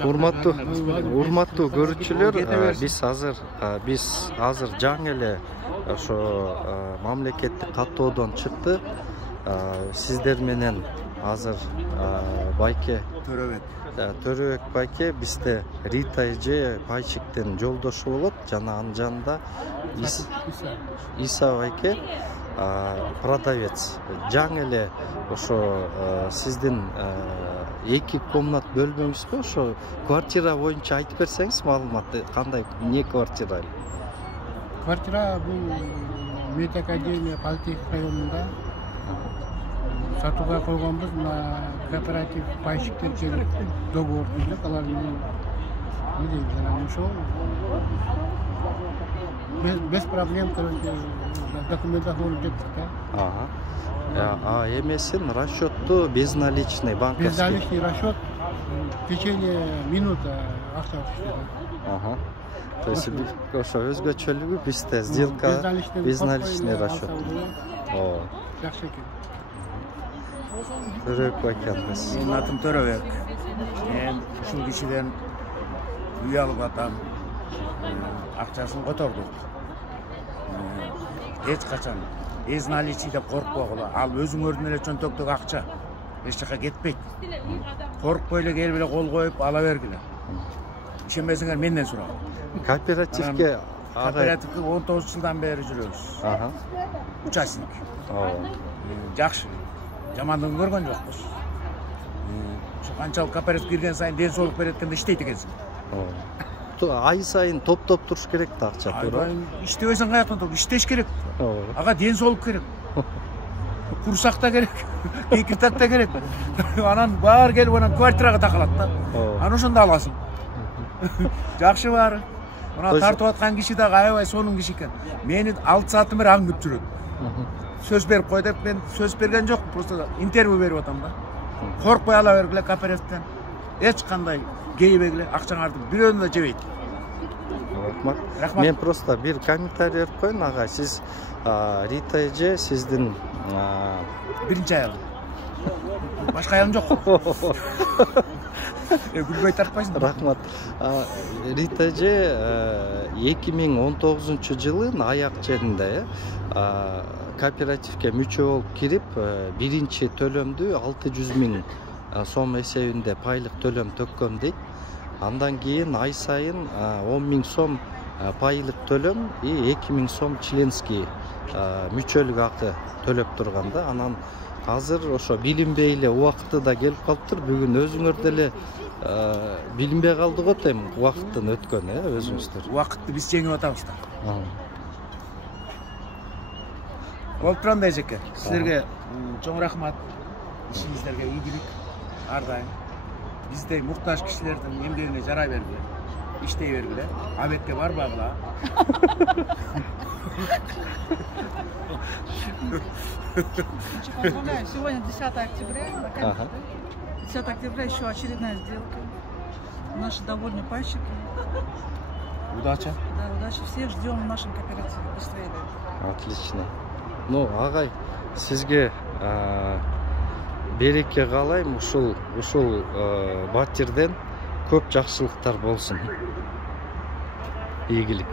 урматтуу көрүүчүлөр, биз азыр жаңы эле ошо мамлекеттик каттоодон чыкты. Сиздер менен азыр байке Төрөбек байке бизде Рита эже пайчиктин жолдошу болот, жана анын жанында Иса байке продавец. Жаңы эле ошо сиздин 2 комнат бөлмөңүзбү? Ошо квартира боюнча айтып берсеңиз, маалыматты кандай, эмне квартира? Квартира бул Мед Академия Политех районунда сатууга койгонбуз. Мына кооператив пайщиктер келип договор түздүк, алар менен не дейбиз, анан ошол без проблем, короче, документ оформить еттик да. Эмесин расчетту безналичный банковский. Безналичный расчет в течение минуты акча түштү. То есть ошо өзгөчөлүгү бизде сделка безналичный расчет. Жакшы экен. Төрөбек байкаңыз. Менин атым Төрөбек. Мен ушул кишиден үй алып атам. Акчасын котордук. Эч качан безналичий деп коркпогула. Ал өзүңөрдүн эле чөнтөктөгү акча. Эч жака кетпейт. Коркпой эле келип эле кол коюп ала бергиле. Ишенбесеңер менден сурагын. Кооперативге 19 жылдан бери жүрөбүз. Участник. Жакшы. Жамандыгын көргөн жокпуз. Ошо канчалык кооператив кирген сайын ден соолук берет экен да иштейт экенсиң. Ай сайын топтоп туруш керек да акча, туура. İştebesең каяктан туруп, иштеш керек. Ага ден соолук керек. Курсак да керек, кекиртак да керек. Анан баар келип анан квартирага такалат да. Анан ошондо аласың. Жакшы баары. Мына тартып аткан киши дагы аябай сонун киши экен. Мени 6 сааттан бери аңдып жүрөт. Сөз берип кой деп, мен сөз берген жокмун, просто интервью берип атам да. Коркпой ала бергиле кооперативден. Эч кандай кейбегиле акчаңарды бирөөнү да жебейт. Рахмат. Мен просто бир комментарий берип коеюн, ага. Сиз Рита эже сиздин биринчи аялым. Башка аялым жок. Гүлбөй тартпайсың. Рахмат. Рита эже 2019-жылдын аяк жеринде кооперативге мүчө болуп кирип, биринчи төлөмдү 600 000 сом эсебинде пайлык төлөм төккөм дейт. Андан кийин ай сайын 10 000 сом пайлык төлөм и 2 000 сом членский мүчөлүк акы төлөп турганда. Анан азыр ошо билинбей эле убакыты да келип калыптыр. Бүгүн өзүңөр деле билинбей калды го дейм, убакыттын өткөнү, өзүңүздөр. Убакытты биз жеңип атабыз да. Болуп тургандай эжеке. Силерге чоң рахмат. Ишиңиздерге ийгилик ар дайым. Биздей муктаж кишилердин эмгегине жарай бергиле. Иштей бергиле. Абетке барбагыла. Сегодня 10 октября. 10 октября еще очередная сделка. Наши довольны пайщики. Удачи. Да, удачи. Всех ждем в нашем кооперативе. Быстрее. Отлично. Ну, агай, сизге береке каалайм, ушул батирден көп жакшылыктар болсун. Ийгилик.